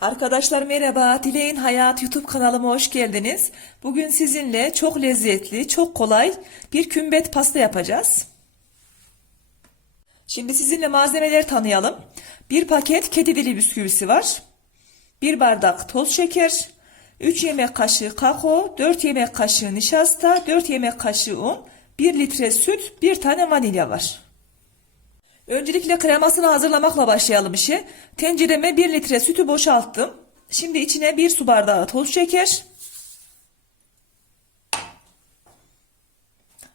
Arkadaşlar merhaba, Dileğin Hayat YouTube kanalıma hoş geldiniz. Bugün sizinle çok lezzetli, çok kolay bir kümbet pasta yapacağız. Şimdi sizinle malzemeleri tanıyalım. Bir paket kedi dili bisküvisi var. Bir bardak toz şeker, 3 yemek kaşığı kakao, 4 yemek kaşığı nişasta, 4 yemek kaşığı un, 1 litre süt, 1 tane vanilya var. Öncelikle kremasını hazırlamakla başlayalım işe. Tencereme 1 litre sütü boşalttım. Şimdi içine 1 su bardağı toz şeker.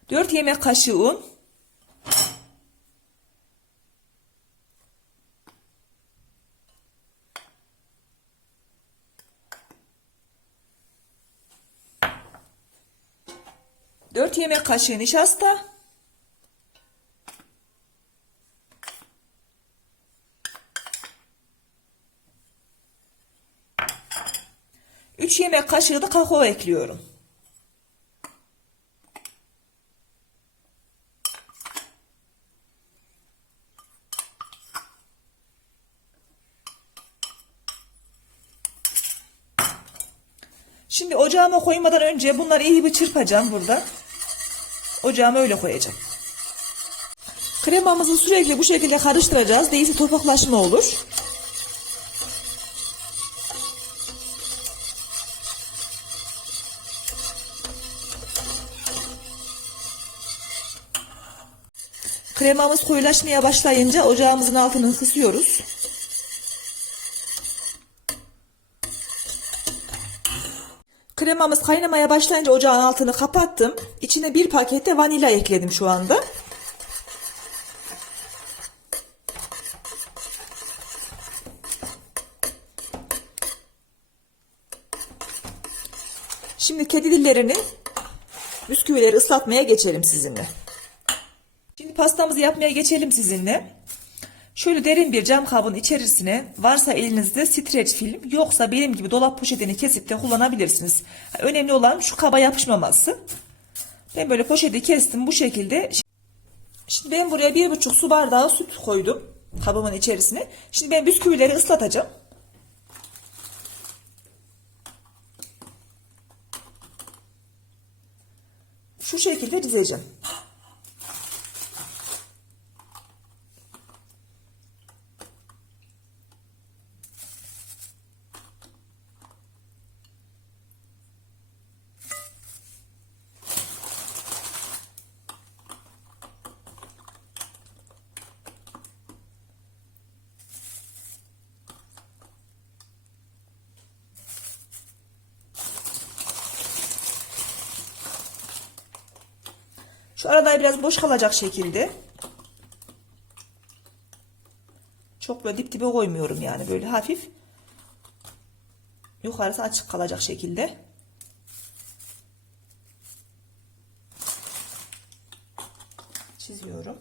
4 yemek kaşığı un. Dört yemek kaşığı nişasta. 3 yemek kaşığı da kakao ekliyorum. Şimdi ocağıma koymadan önce bunları iyi bir çırpacağım burada. Ocağıma öyle koyacağım. Kremamızı sürekli bu şekilde karıştıracağız. Değilse topaklaşma olur. Kremamız koyulaşmaya başlayınca ocağımızın altını kısıyoruz. Kremamız kaynamaya başlayınca ocağın altını kapattım. İçine bir paket de vanilya ekledim şu anda. Şimdi kedi dillerini bisküvileri ıslatmaya geçelim sizinle. Şimdi pastamızı yapmaya geçelim sizinle. Şöyle derin bir cam kabın içerisine varsa elinizde streç film yoksa benim gibi dolap poşetini kesip de kullanabilirsiniz. Önemli olan şu kaba yapışmaması. Ben böyle poşeti kestim bu şekilde. Şimdi ben buraya bir buçuk su bardağı süt koydum kabımın içerisine. Şimdi ben bisküvileri ıslatacağım. Şu şekilde dizeceğim. Şu arada biraz boş kalacak şekilde. Çok böyle dip dibe koymuyorum yani böyle hafif. Yukarısı açık kalacak şekilde. Çiziyorum.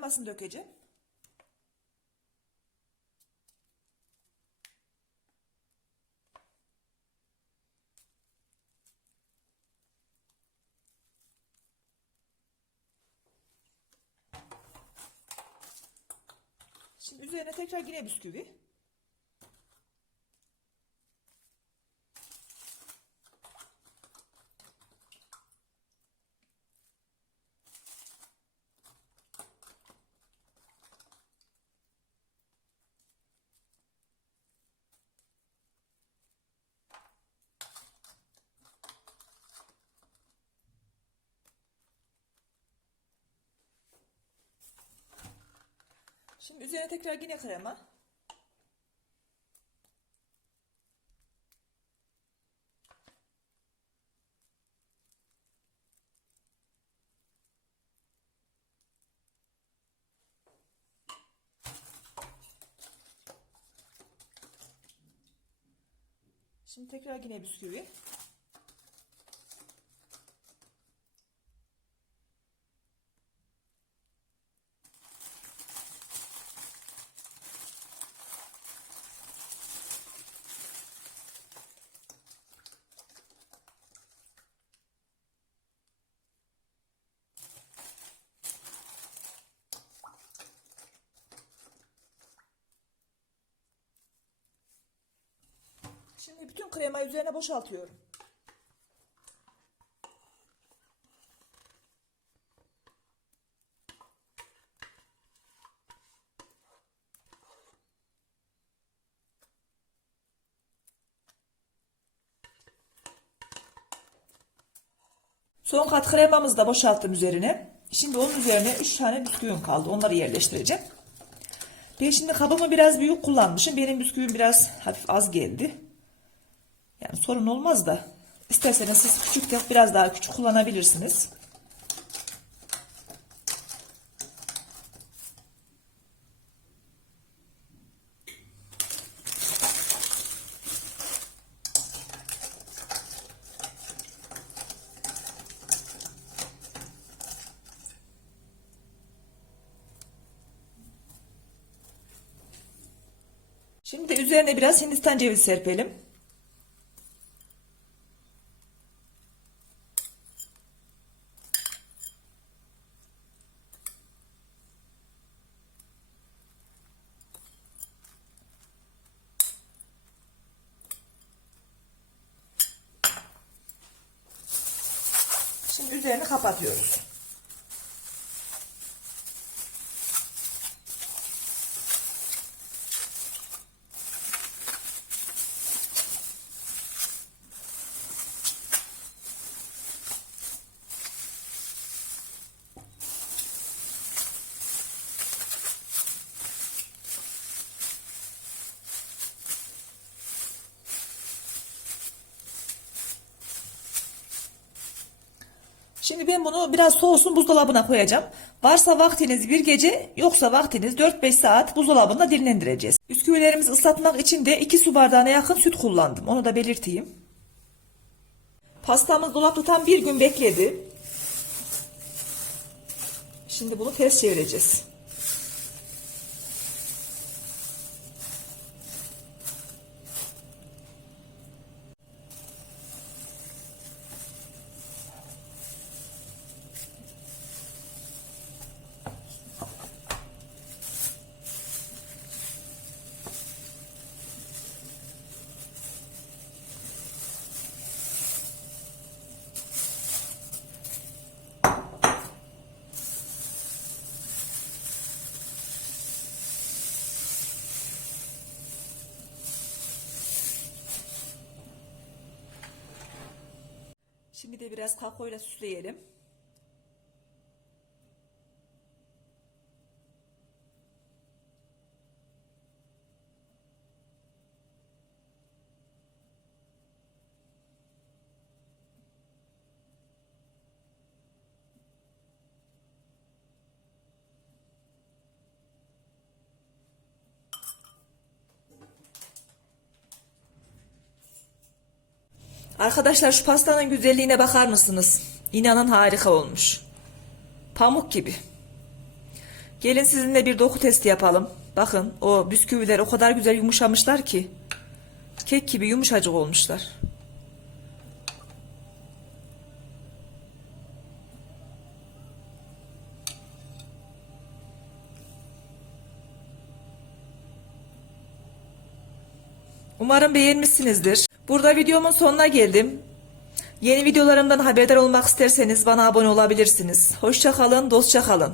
Kremasını dökeceğim. Şimdi üzerine tekrar yine bisküvi. Şimdi üzerine tekrar yine krema. Şimdi tekrar yine bisküvi. Şimdi bütün kremayı üzerine boşaltıyorum. Son kat kremamızı da boşalttım üzerine. Şimdi onun üzerine 3 tane bisküvim kaldı. Onları yerleştireceğim. Ben şimdi kabımı biraz büyük kullanmışım. Benim bisküvim biraz hafif az geldi. Yani sorun olmaz da. İsterseniz siz küçük de biraz daha küçük kullanabilirsiniz. Şimdi de üzerine biraz Hindistan cevizi serpelim. Şimdi üzerini kapatıyoruz. Şimdi ben bunu biraz soğusun buzdolabına koyacağım. Varsa vaktiniz bir gece yoksa vaktiniz 4-5 saat buzdolabında dinlendireceğiz. Bisküvilerimizi ıslatmak için de 2 su bardağına yakın süt kullandım. Onu da belirteyim. Pastamız dolapta tam bir gün bekledi. Şimdi bunu ters çevireceğiz. Şimdi de biraz kakaoyla süsleyelim. Arkadaşlar şu pastanın güzelliğine bakar mısınız? İnanın harika olmuş. Pamuk gibi. Gelin sizinle bir doku testi yapalım. Bakın o bisküviler o kadar güzel yumuşamışlar ki. Kek gibi yumuşacık olmuşlar. Umarım beğenmişsinizdir. Burada videomun sonuna geldim. Yeni videolarımdan haberdar olmak isterseniz bana abone olabilirsiniz. Hoşça kalın, dostça kalın.